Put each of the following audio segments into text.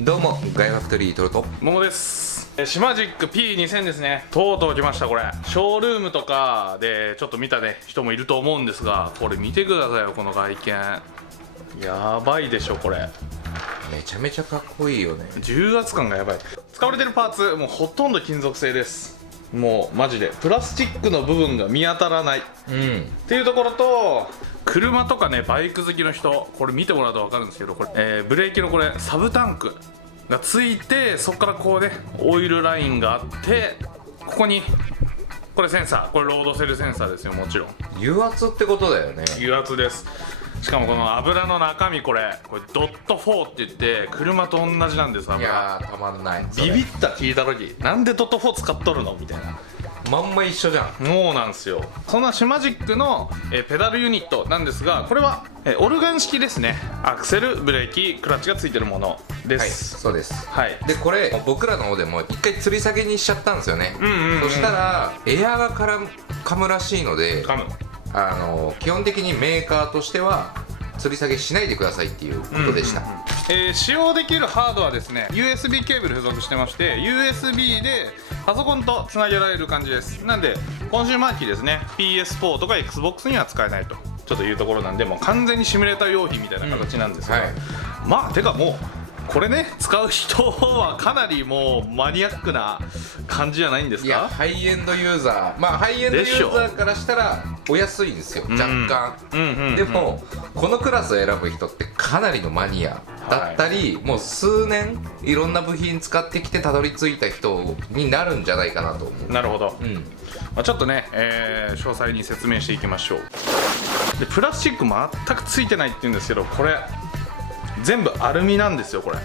どうもガイファクトリートロと桃です。シマジック P2000 ですね。とうとう来ました。これショールームとかでちょっと見たね人もいると思うんですが、これ見てくださいよ、この外見やばいでしょ。これめちゃめちゃかっこいいよね。重圧感がやばい。使われてるパーツもうほとんど金属製です。もうマジでプラスチックの部分が見当たらないっていうところと、車とかねバイク好きの人これ見てもらうと分かるんですけど、これ、ブレーキのこれサブタンクがついて、そこからこうねオイルラインがあって、ここにこれセンサー、これロードセルセンサーですよ。もちろん油圧ってことだよね。油圧です。しかもこの油の中身これドット4って言って車と同じなんです。い油やーたまんない。ビビった聞いた時、なんでドット4使っとるのみたいな。まんま一緒じゃん。そうなんですよ。そんなシマジックの、ペダルユニットなんですが、これは、オルガン式ですね。アクセル、ブレーキ、クラッチがついてるものではい、す。そうです。はい、でこれ僕らの方でも一回吊り下げにしちゃったんですよね。そしたらエアが噛むらしいので、カム基本的にメーカーとしては吊り下げしないでくださいっていうことでした。使用できるハードはですね USB ケーブル付属してまして、 USB でパソコンとつなげられる感じです。なんでコンシューマー機ですね、 PS4 とか XBOX には使えないとちょっというところなんで、もう完全にシミュレーター用品みたいな形なんですが、はい、まあてかもうこれね使う人はかなりもうマニアックな感じじゃないんですいやか。ハイエンドユーザー、まあハイエンドユーザーからしたらお安いんですよ、若干。でもこのクラスを選ぶ人ってかなりのマニアだったり、もう数年いろんな部品使ってきてたどり着いた人になるんじゃないかなと思う。なるほど、まあ、ちょっとね、詳細に説明していきましょう。でプラスチック全くついてないって言うんですけど、これ全部アルミなんですよ。これ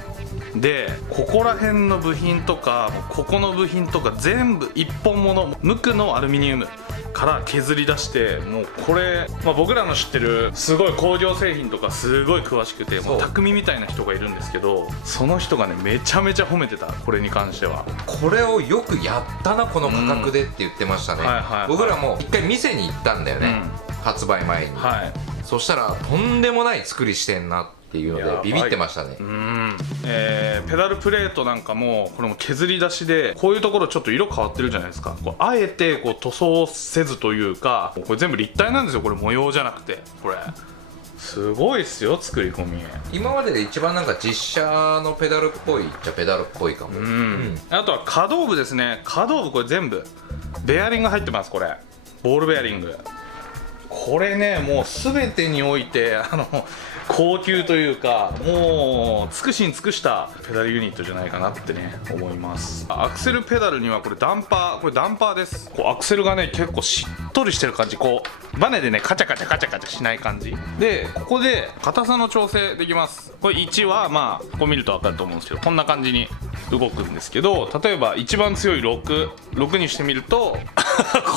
でここら辺の部品とかここの部品とか全部一本物無垢のアルミニウムから削り出して、もうこれ、まあ、僕らの知ってるすごい工業製品とかすごい詳しくてもう匠みたいな人がいるんですけど、その人がねめちゃめちゃ褒めてた。これに関してはこれをよくやったなこの価格でって言ってましたね。僕らも一回店に行ったんだよね、発売前に。そしたらとんでもない作りしてんなっていうのでビビってましたね。ペダルプレートなんかもこれも削り出しで、こういうところちょっと色変わってるじゃないですか。こうあえてこう塗装せずというか、これ全部立体なんですよ。これ模様じゃなくて、これすごいっすよ作り込み。今までで一番なんか実写のペダルっぽいっちゃペダルっぽいかも。あとは可動部ですね。可動部これ全部ベアリング入ってます。これボールベアリング、これねもう全てにおいて高級というか、もう尽くしに尽くしたペダルユニットじゃないかなってね思います。アクセルペダルにはこれダンパーです。こうアクセルがね結構しっとりしてる感じ、こうバネでねカチャカチャしない感じで、ここで硬さの調整できます。これ1はまあこう見ると分かると思うんですけど、こんな感じに動くんですけど、例えば一番強い6にしてみると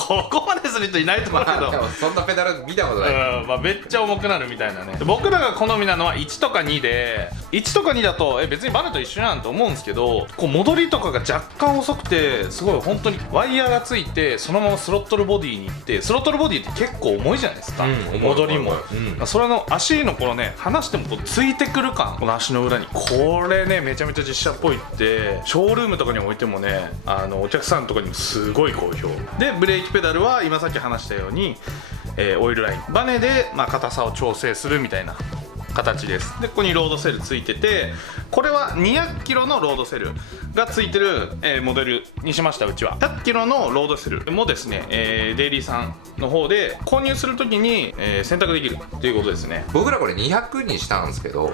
ここまでする人いないと思うけど、でもそんなペダル見たことない。まあ、めっちゃ重くなるみたいなね。僕らが好みなのは1とか2で、1とか2だと別にバネと一緒なんと思うんですけど、こう戻りとかが若干遅くて、すごい本当にワイヤーがついてそのままスロットルボディに行って、スロットルボディって結構重いじゃないですか、戻りも、それの足のこのね離してもこうついてくる感、この足の裏にこれねめちゃめちゃ実写っぽいって、ショールームとかに置いてもねお客さんとかにもすごい好評で、ブレーキペダルは今さっき話したようにオイルラインバネでまあ硬さを調整するみたいな形です。でここにロードセルついてて、これは200キロのロードセルがついてる、モデルにしました。うちは100キロのロードセルもですね、デイリーさんの方で購入するときに、選択できるということですね。僕らこれ200にしたんですけど、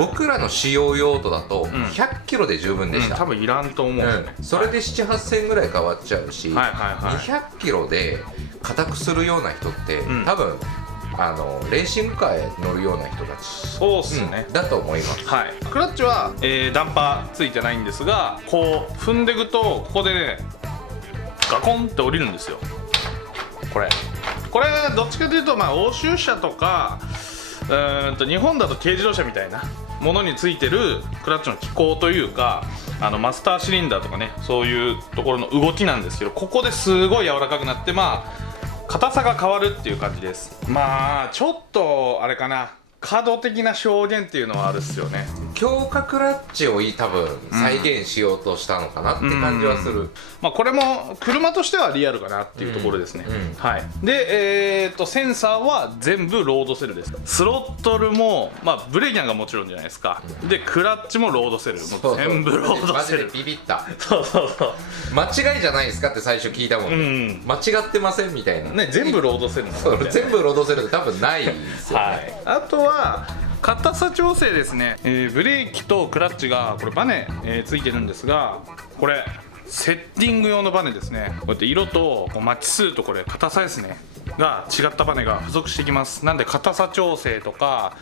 僕らの使用用途だと100キロで十分でした。多分いらんと思う、それで7、8000円ぐらい変わっちゃうし、200キロで硬くするような人って、多分レーシングカーへ乗るような人たち、そうっすね、だと思います。クラッチは、ダンパーついてないんですが、こう踏んでいくとここでねガコンって降りるんですよ。これどっちかというと、まあ欧州車とか日本だと軽自動車みたいなものについてるクラッチの機構というか、マスターシリンダーとかね、そういうところの動きなんですけど、ここですごい柔らかくなって、まあ硬さが変わるっていう感じです。まあちょっとあれかな、角的な表現っていうのはあるっすよね。強化クラッチを多分再現しようとしたのかなって感じはする、まあ、これも車としてはリアルかなっていうところですね、はい。で、センサーは全部ロードセルです。スロットルも、まあ、ブレーキなんかもちろんじゃないですか。でクラッチもロードセル、もう全部ロードセル。マジでビビった。そう間違いじゃないですかって最初聞いたもん、間違ってませんみたいなね。全部ロードセルなので、全部ロードセルって多分ないですよね、はい。あとは硬さ調整ですね、ブレーキとクラッチがこれバネ、ついてるんですが、これセッティング用のバネですね。こうやって色とこうマッチ数とこれ硬さですねが違ったバネが付属してきます。なんで硬さ調整とか、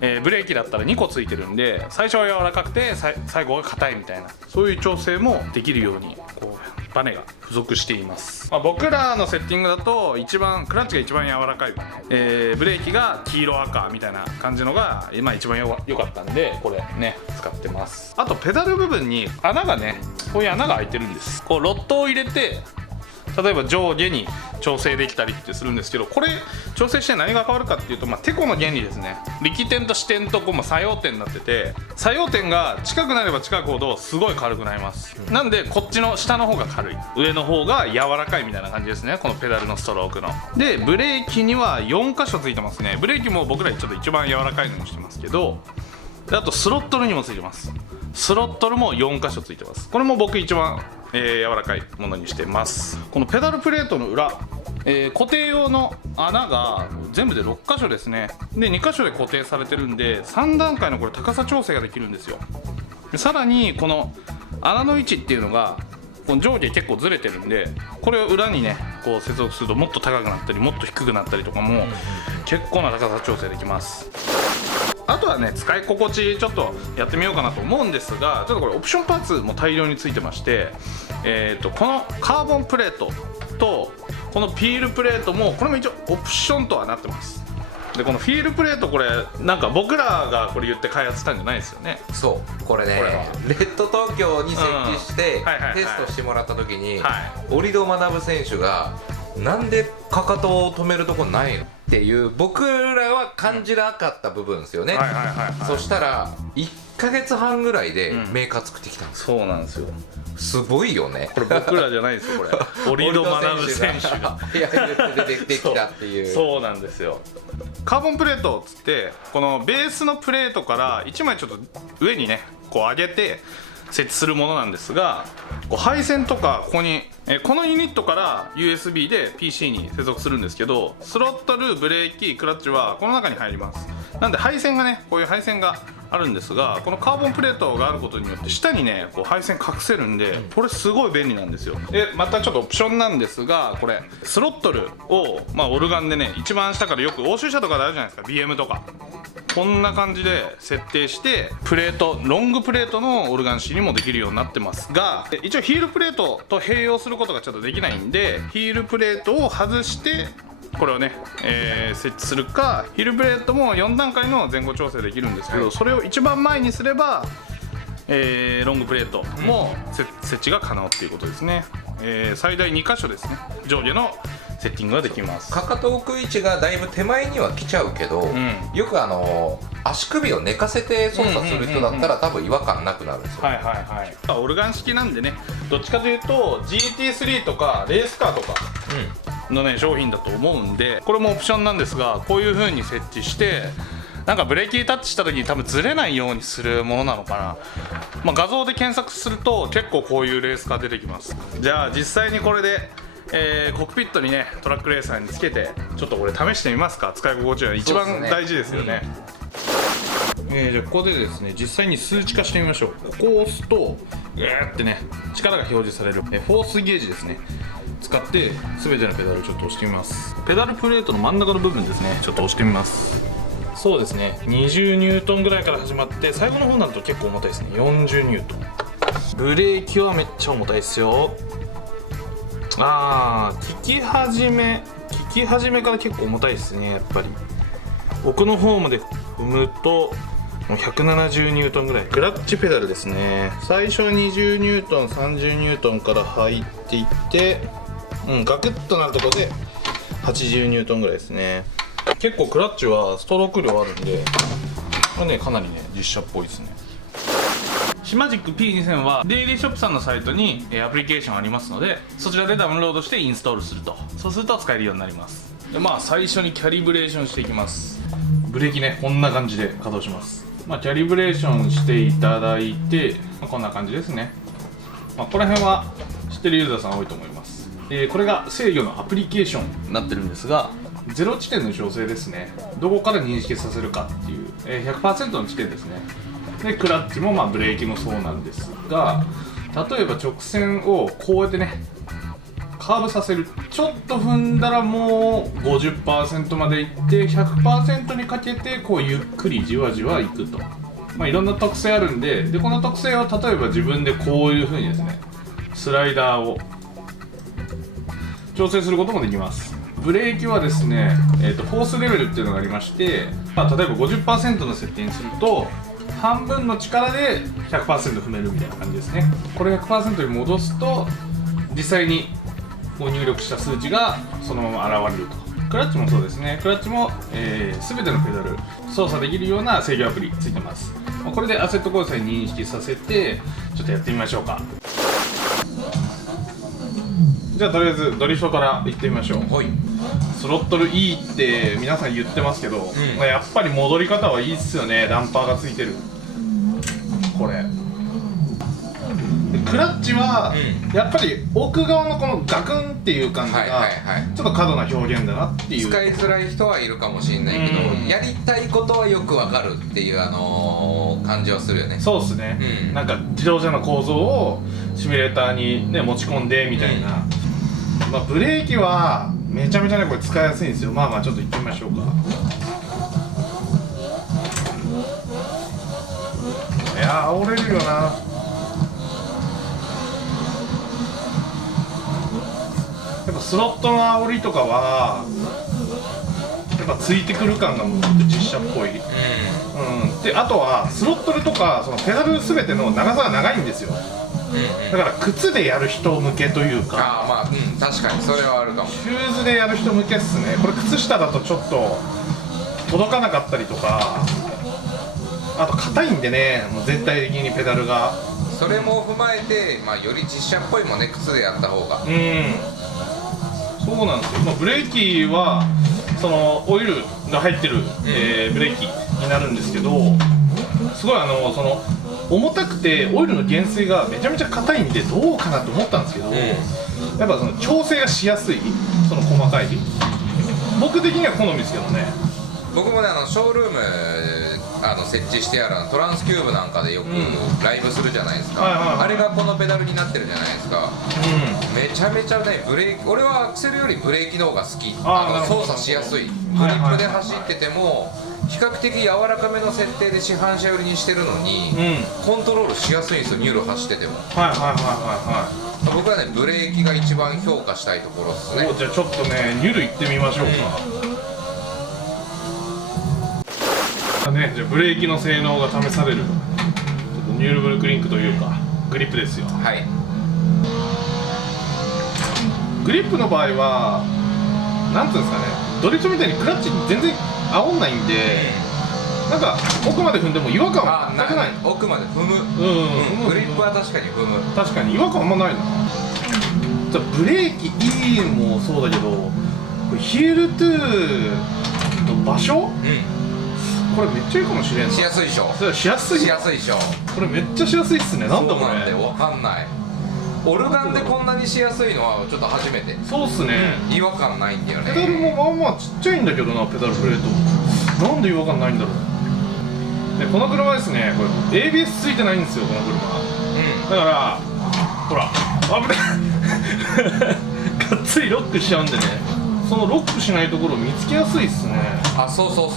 ブレーキだったら2個ついてるんで、最初は柔らかくて最後は硬いみたいな、そういう調整もできるようにこうバネが付属しています。まあ、僕らのセッティングだと一番クラッチが一番柔らかいバネ、ブレーキが黄色赤みたいな感じのが今一番良かったんで、これね使ってます。あとペダル部分に穴がね、こういう穴が開いてるんです。こうロットを入れて例えば上下に調整できたりってするんですけど、これ調整して何が変わるかっていうと、まあ、テコの原理ですね。力点と支点とこう作用点になってて、作用点が近くなれば近くほどすごい軽くなります、なんでこっちの下の方が軽い、上の方が柔らかいみたいな感じですね、このペダルのストロークの。でブレーキには4箇所ついてますね。ブレーキも僕らちょっと一番柔らかいのにしてますけど、であとスロットルにもついてます。スロットルも4箇所ついてます。これも僕一番柔らかいものにしてます。このペダルプレートの裏、固定用の穴が全部で6箇所ですね。で2箇所で固定されてるんで、3段階のこれ高さ調整ができるんですよ。でさらにこの穴の位置っていうのがこの上下結構ずれてるんで、これを裏にねこう接続するともっと高くなったりもっと低くなったりとかも結構な高さ調整できます。あとはね、使い心地ちょっとやってみようかなと思うんですが、ちょっとこれオプションパーツも大量についてまして、このカーボンプレートとこのピールプレートもこれも一応オプションとはなってます。でこのフィールプレート、これなんか僕らがこれ言って開発したんじゃないですよね。そうこれね、レッド東京に設置してテストしてもらった時に、折戸学選手がなんでかかとを止めるとこないのっていう僕らは感じなかった部分ですよね。そしたら1ヶ月半ぐらいでメーカー作ってきたんです。そうなんですよ。すごいよね。これ僕らじゃないですよ、これ折戸学選手がいやできたっていう。そうなんですよ。カーボンプレートっつって、このベースのプレートから1枚ちょっと上にねこう上げて設置するものなんですが、こう配線とかここにこのユニットから USB で PC に接続するんですけど、スロットル、ブレーキ、クラッチはこの中に入ります。なんで配線がね、こういう配線があるんですが、このカーボンプレートがあることによって下にねこう配線隠せるんで、これすごい便利なんですよ。でまたちょっとオプションなんですが、これスロットルを、オルガンでね一番下からよく欧州車とかであるじゃないですか、 BM とかこんな感じで設定して、プレートロングプレートのオルガン式にもできるようになってますが、一応ヒールプレートと併用することがちょっとできないんで、ヒールプレートを外してこれをね、設置するか、ヒールプレートも4段階の前後調整できるんですけど、それを一番前にすれば、ロングプレートも設置が可能っていうことですね。最大2箇所ですね、上下のセッティングができます。かかと置く位置がだいぶ手前には来ちゃうけど、よく足首を寝かせて操作する人だったら多分違和感なくなるんですよ。オルガン式なんでね、どっちかというと GT3 とかレースカーとかのね商品だと思うんで、これもオプションなんですが、こういう風に設置してなんかブレーキタッチした時に多分ずれないようにするものなのかな。画像で検索すると結構こういうレースカー出てきます。じゃあ実際にこれでコックピットにねトラックレーサーにつけてちょっとこれ試してみますか。使い心地は一番大事ですよね。じゃあここでですね実際に数値化してみましょう。ここを押すとグーってね力が表示されるフォースゲージですね使って全てのペダルをちょっと押してみます。ペダルプレートの真ん中の部分ですね、ちょっと押してみます。そうですね、20ニュートンぐらいから始まって最後の方になると結構重たいですね、40ニュートン。ブレーキはめっちゃ重たいですよ。効き始めから結構重たいですね。やっぱり奥の方まで踏むともう170ニュートンぐらい。クラッチペダルですね、最初は20ニュートン30ニュートンから入っていって、ガクッとなるところで80ニュートンぐらいですね。結構クラッチはストローク量あるんで、これねかなりね実車っぽいですね。シマジック P2000 はデイリーショップさんのサイトにアプリケーションありますので、そちらでダウンロードしてインストールすると、そうすると使えるようになります。で最初にキャリブレーションしていきます。ブレーキね、こんな感じで稼働します。キャリブレーションしていただいて、こんな感じですね。ここら辺は知ってるユーザーさん多いと思います。これが制御のアプリケーションになってるんですが、0地点の調整ですね。どこから認識させるかっていう、100% の地点ですね。でクラッチもブレーキもそうなんですが、例えば直線をこうやってねカーブさせる、ちょっと踏んだらもう 50% までいって 100% にかけてこうゆっくりじわじわいくと、いろんな特性あるんで、この特性を例えば自分でこういう風にですねスライダーを調整することもできます。ブレーキはですね、フォースレベルっていうのがありまして、例えば 50% の設定にすると半分の力で 100% 踏めるみたいな感じですね。これ 100% に戻すと実際にこう入力した数値がそのまま現れると。クラッチもそうですね。クラッチも、全てのペダル操作できるような制御アプリついてます。これでアセット交際認識させてちょっとやってみましょうか。じゃあとりあえずドリフトからいってみましょう。はい。スロットルいいって皆さん言ってますけど、やっぱり戻り方はいいっすよね。ダンパーがついてるこれでクラッチは、やっぱり奥側のこのガクンっていう感じがちょっと過度な表現だなっていう。使いづらい人はいるかもしれないけど、やりたいことはよくわかるっていう感じはするよね。そうっすね、なんか自動車の構造をシミュレーターにね持ち込んでみたいな、ブレーキはめちゃめちゃねこれ使いやすいんですよ。ちょっと行ってみましょうか。いやー煽れるよな。やっぱスロットの煽りとかはやっぱついてくる感がもう実写っぽい、であとはスロットルとかそのペダル全ての長さが長いんですよ。だから靴でやる人向けというか、確かにそれはあるかも。シューズでやる人向けっすね。これ靴下だとちょっと届かなかったりとか、あと硬いんでね、もう全体的にペダルが。それも踏まえて、より実写っぽいもんね、靴でやった方が。そうなんですよ。ブレーキはそのオイルが入ってる、ブレーキになるんですけど、すごいその重たくてオイルの減衰がめちゃめちゃ硬いんでどうかなと思ったんですけど、やっぱその調整がしやすい、その細かい、僕的には好みですけどね。僕もねショールーム設置してあるトランスキューブなんかでよくライブするじゃないですか。あれがこのペダルになってるじゃないですか。めちゃめちゃねブレーキ、俺はアクセルよりブレーキの方が好き。操作しやすい。グリップで走ってても比較的柔らかめの設定で市販車寄りにしてるのに、コントロールしやすいんですよ、ニューロ走ってても。僕はねブレーキが一番評価したいところですね。じゃあちょっとねニューロ行ってみましょうか。じゃあブレーキの性能が試されるちょっとニュールブルクリンクというかグリップですよ。グリップの場合はなんていうんですかね、ドリフトみたいにクラッチ全然煽んないんで、なんか奥まで踏んでも違和感は全くない。奥まで踏む、グリップは確かに踏む。確かに違和感あんまないな。じゃあブレーキ E もそうだけど、これヒールトゥーの場所、これめっちゃいいかもしれんな。しやすいでしょ。しやすいでしょ。これめっちゃしやすいっすね。なんだこれ。そうなんでわかんない。オルガンでこんなにしやすいのはちょっと初めて。そうっすね。違和感ないんだよね。ペダルもまあちっちゃいんだけどな、ペダルプレート。なんで違和感ないんだろう。でこの車ですね、これ ABS ついてないんですよ、この車。だからほら危ないがっつりロックしちゃうんでね、そのロックしないところを見つけやすいっすね。そうそう。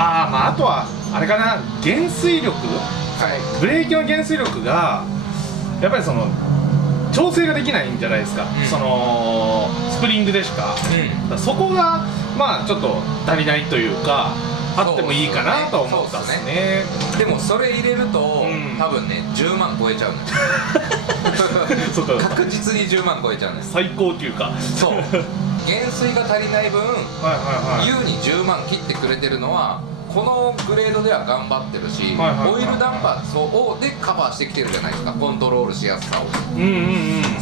あとはあれかな、減水力、ブレーキの減水力がやっぱりその調整ができないんじゃないですか、そのスプリングでしか、そこがまあちょっと足りないというか、あってもいいかなと思ったんですね。でもそれ入れると、多分ね10万超えちゃうんです確実に10万超えちゃうんです。最高級か。そう減水が足りない分、優に10万切ってくれてるのはこのグレードでは頑張ってるし、オイルダンパーでカバーしてきてるじゃないですか、コントロールしやすさを。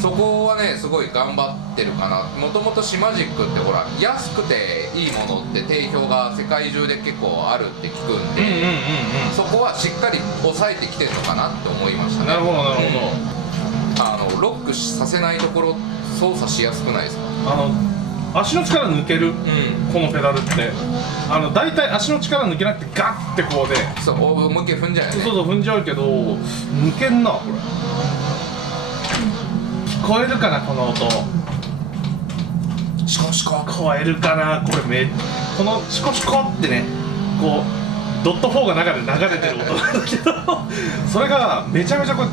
そこはねすごい頑張ってるかな。もともとシマジックってほら安くていいものって定評が世界中で結構あるって聞くんで、そこはしっかり抑えてきてるのかなって思いましたね。なるほどなるほど。ロックさせないところ操作しやすくないですか？足の力抜ける、このペダルって大体足の力抜けなくてガッてこうで、そう思いっきり踏んじゃうよね。そう踏んじゃうけど抜けんなこれ。聞こえるかなこの音。シコシコ聞こえるかなこれ。このシコシコってね、こうドット4が中で流れてる音なんだけどそれがめちゃめちゃこれ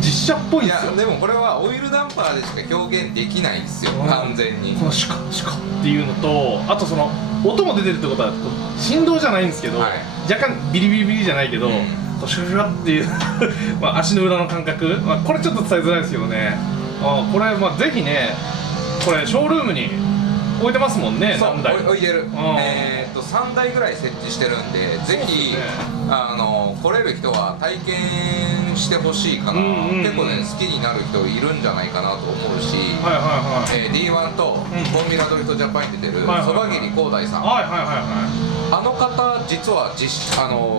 実写っぽいんですよ。いやでもこれはオイルダンパーでしか表現できないんですよ、完全に。このシコシコっていうのと、あとその音も出てるってことはこう振動じゃないんですけど、若干ビリビリビリじゃないけど、こうシュシュシュっていう足の裏の感覚、これちょっと伝えづらいですけどね。これぜひね、これショールームに置いてますもんね。そう置いてる。3台ぐらい設置してるんで、ぜひ来れる人は体験してほしいかな。結構ね好きになる人いるんじゃないかなと思うし、D1 とフォーミュラドリフトジャパンに出てるそば切り光大さん、あの方実は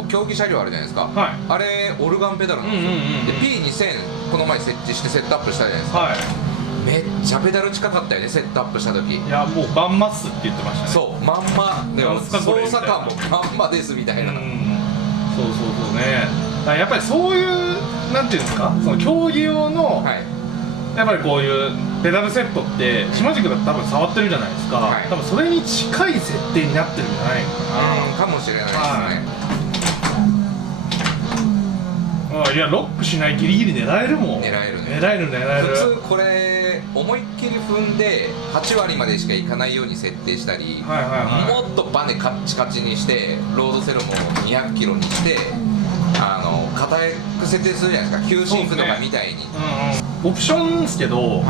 競技車両あるじゃないですか、あれオルガンペダルなんですよ。で P2000 この前設置してセットアップしたじゃないですか。めっちゃペダル近かったよね、セットアップした時。いやもうバンマっすって言ってましたね。そうまんまでも操作感もまんまですみたいな。そうね。やっぱりそういうなんていうんですか、その競技用の、やっぱりこういうペダルセットって島軸だと多分触ってるじゃないですか、多分それに近い設定になってるんじゃないのかな。かもしれないですね。いやロックしないギリギリ狙えるもん。狙える。普通これ思いっきり踏んで8割までしかいかないように設定したり、もっとバネカッチカチにしてロードセルも200キロにして硬く設定するじゃないですか、急進クとかみたいに。オプションですけど、こ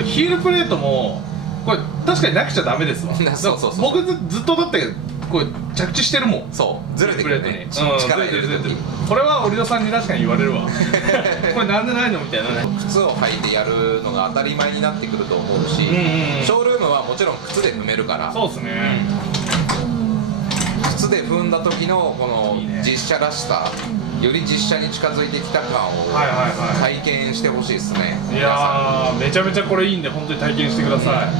れヒールプレートもこれ確かになくちゃダメですわ。僕ずっとだってこれ着地してるもん。そうずれてくるね、力入れる時。これは織田さんに確かに言われるわこれなんでないのみたいなね。靴を履いてやるのが当たり前になってくると思うし、ショールームはもちろん靴で踏めるから。そうですね。靴で踏んだ時のこの実写らしさ、より実写に近づいてきた感を体験してほしいですね。いやーめちゃめちゃこれいいんで本当に体験してください。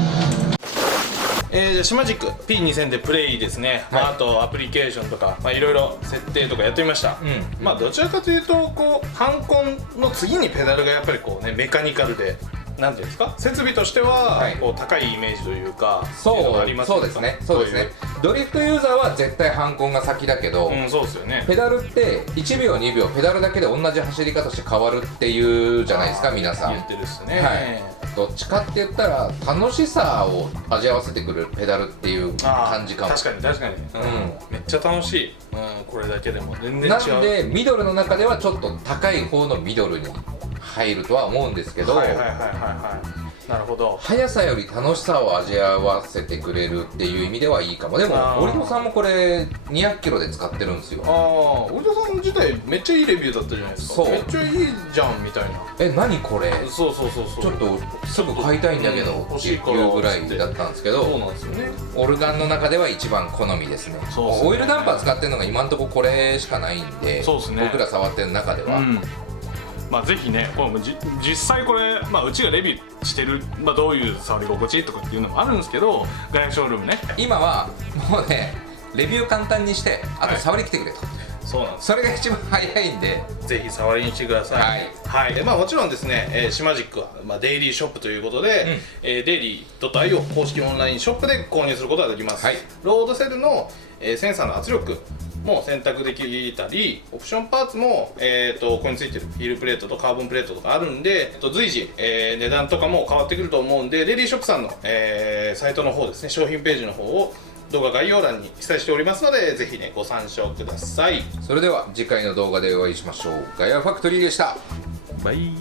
シマジック P2000 でプレイですね、あとアプリケーションとかいろいろ設定とかやってみました。どちらかというとこうハンコンの次にペダルがやっぱりこうねメカニカルで、なんていうんですか、設備としてはこう高いイメージというか。そうですね。ドリフトユーザーは絶対ハンコンが先だけど、そうですよね。ペダルって1秒2秒ペダルだけで同じ走り方して変わるっていうじゃないですか、皆さん。言ってるっすね。どっちかって言ったら楽しさを味わわせてくるペダルっていう感じかも。確かにめっちゃ楽しい。これだけでも全然違う。なんでミドルの中ではちょっと高い方のミドルに入るとは思うんですけど、なるほど。速さより楽しさを味わわせてくれるっていう意味ではいいかも。でも織戸さんもこれ200キロで使ってるんですよ。織戸さん自体めっちゃいいレビューだったじゃないですか。めっちゃいいじゃんみたいな。何これ、そうちょっとすぐ買いたいんだけどっていうぐらいだったんですけど、そうなんですよね。オルガンの中では一番好みですね。オイルダンパー使ってるのが今んとここれしかないんで、僕ら触ってる中ではぜひね、これ実際これ、うちがレビューしてる、どういう触り心地とかっていうのもあるんですけど、ガヤショールームね、今はもうねレビュー簡単にしてあと触りに来てくれと、そうなんです。それが一番早いんでぜひ触りに来てください。でもちろんですね、シマジックはデイリーショップということで、デイリー .io 公式オンラインショップで購入することができます。ロードセルの、センサーの圧力も選択できたり、オプションパーツも、ここについてるヒールプレートとカーボンプレートとかあるんで、随時、値段とかも変わってくると思うんで、デイリーショップさんの、サイトの方ですね、商品ページの方を動画概要欄に記載しておりますので、ぜひねご参照ください。それでは次回の動画でお会いしましょう。ガヤファクトリーでした。バイ。